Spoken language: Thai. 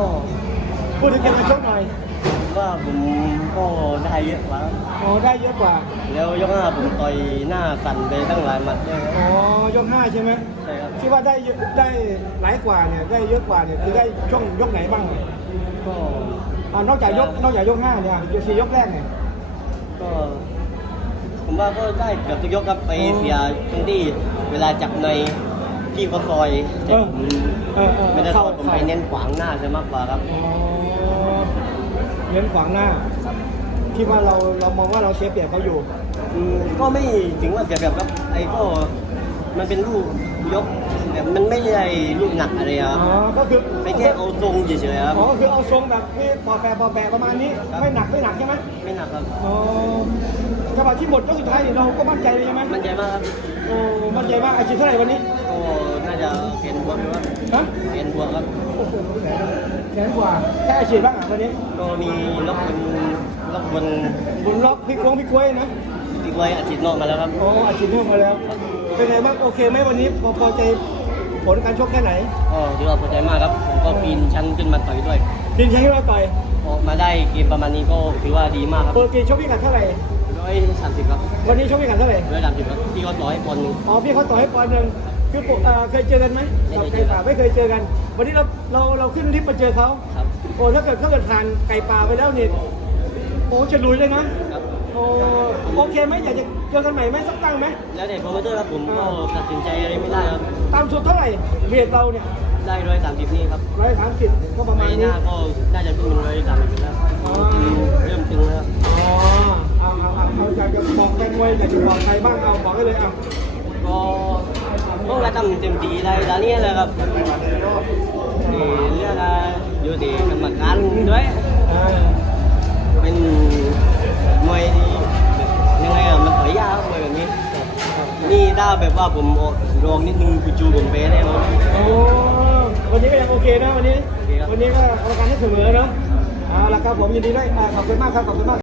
ก็พูดถึงเกมการชกหน่อยว่าผมก็ได้เยอะกว่าอ๋อได้เยอะกว่า แล้วยกห้าผมต่อยหน้าสั่นไปตั้งหลายหมัดด้วยครับอ๋อยกห้าใช่ไหมใช่ครับที่ว่าได้เยอะได้หลายกว่าเนี่ยได้เยอะกว่าเนี่ยคือได้ช่วงยกไหนบ้างก็อ่านอกจากยกนอกจากยกห้าเนี่ยยกสี่ยกแรกเนี่ยก็ ผมว่าก็ได้เกือบทุกยกครับไปเสียตรงที่เวลาจับใน ที่ก็ซอยแต่ผมเออเออไม่ได้ซเข้าอยผมไปเน้นขวางหน้าซะมากกว่าครับอ๋อเน้นขวางหน้าที่ว่าเราเรามองว่าเราเสียเปรียบเขาอยู่อืมก็ไม่ถึงว่าเสียแบบครับไอ้ก็ มันเป็นลูกยกแบบมันไม่ใช่ลูกหนักอะไรครับอ๋อก็คือไม่แค่เอาทรงเฉยๆครับ อ๋อคือเอาทรงแบบนี้ปอแปรปอแปรประมาณนี้ครับ ไม่หนักไม่หนักใช่ไหมไม่หนักครับ อ๋อจังหวะที่หมดก็สุดท้ายนี่เราก็มั่นใจเลยใช่ไหมมั่นใจมากครับโอ้มั่นใจมากอาชีพเท่าไหร่วันนี้ก็น่าจะเห็นบวกอยู่ครับฮะเห็นบวกครับ โอ้โหแสนแสนกว่าแค่อาชีพบ้างอะวันนี้ก็มีล็อกบนล็อกบนบุญล็อกพลิกวงพลิกกล้วยนะ ตีไว้อาทิตย์นอกมาแล้วครับ อ๋ออาชีพเพิ่มมาแล้ว เป็นไงบ้างโอเคไหมวันนี้พอพอใจผลการชกแค่ไหนก็ถือว่าพอใจมากครับ ผมก็ปีนชั้นขึ้นมาต่อยด้วยดินใช้ให้เราต่อยพอมาได้เกมประมาณนี้ก็ถือว่าดีมากครับเปิดเกมชกพิกัดเท่าไหร่ร้อยสามสิบครับวันนี้ชกพิกัดเท่าไหร่ร้อยสามสิบครับที่เขาต่อให้คนหนึ่งอ๋อพี่เขาต่อให้ปอนด์หนึ่งคือปกเอ่อเคยเจอกันไหมไม่กับเคยเจไก่อป่าไม่เคยเจอกัน วันนี้เราเราเราขึ้นลิฟต์มาเจอเขาครับโอ้ถ้าเกิดถ้าเกิดผ่านไก่ป่าไปแล้วนี่โอ้จะลุยเลยนะครับ โอ้ โอเคไหมอยากจะเจอกันใหม่ไหมสักตั้งไหม แล้วเด็กโปรโมเตอร์ครับผมก็ตัดสินใจอะไรไม่ได้ครับตามสุดเท่าไหร่เรียเราเนี่ยได้ร้อยสามสิบนี่ครับร้อยสามสิบก็ประไปมาณหนี้น้าก็น่าจะขึ้นเป็นร้อยสามสิบแล้วอ๋อเริ่มตึงแล้วครับอ๋อเอาเอาเอาเอาอยากจะบอกแฟนมวยอยากจะบอกใครบ้างเอาบอกได้เลยเอาก็ต้องการทำเต็มที่ได้ตอนนี้เลยครับที่เรื่องอะไรอยู่ที่กรรมการด้วย ถ้าแบบว่าผมออกรองนิดนึงคือจูผมเป๊ะแน่นอน โอ้วันนี้ก็ยังโอเคนะวันนี้ โอเคครับ วันนี้ก็กรรมการให้เสมอเนาะเอาละครับผมยินดีด้วยอ่าขอบคุณมากครับ ขอบคุณมาก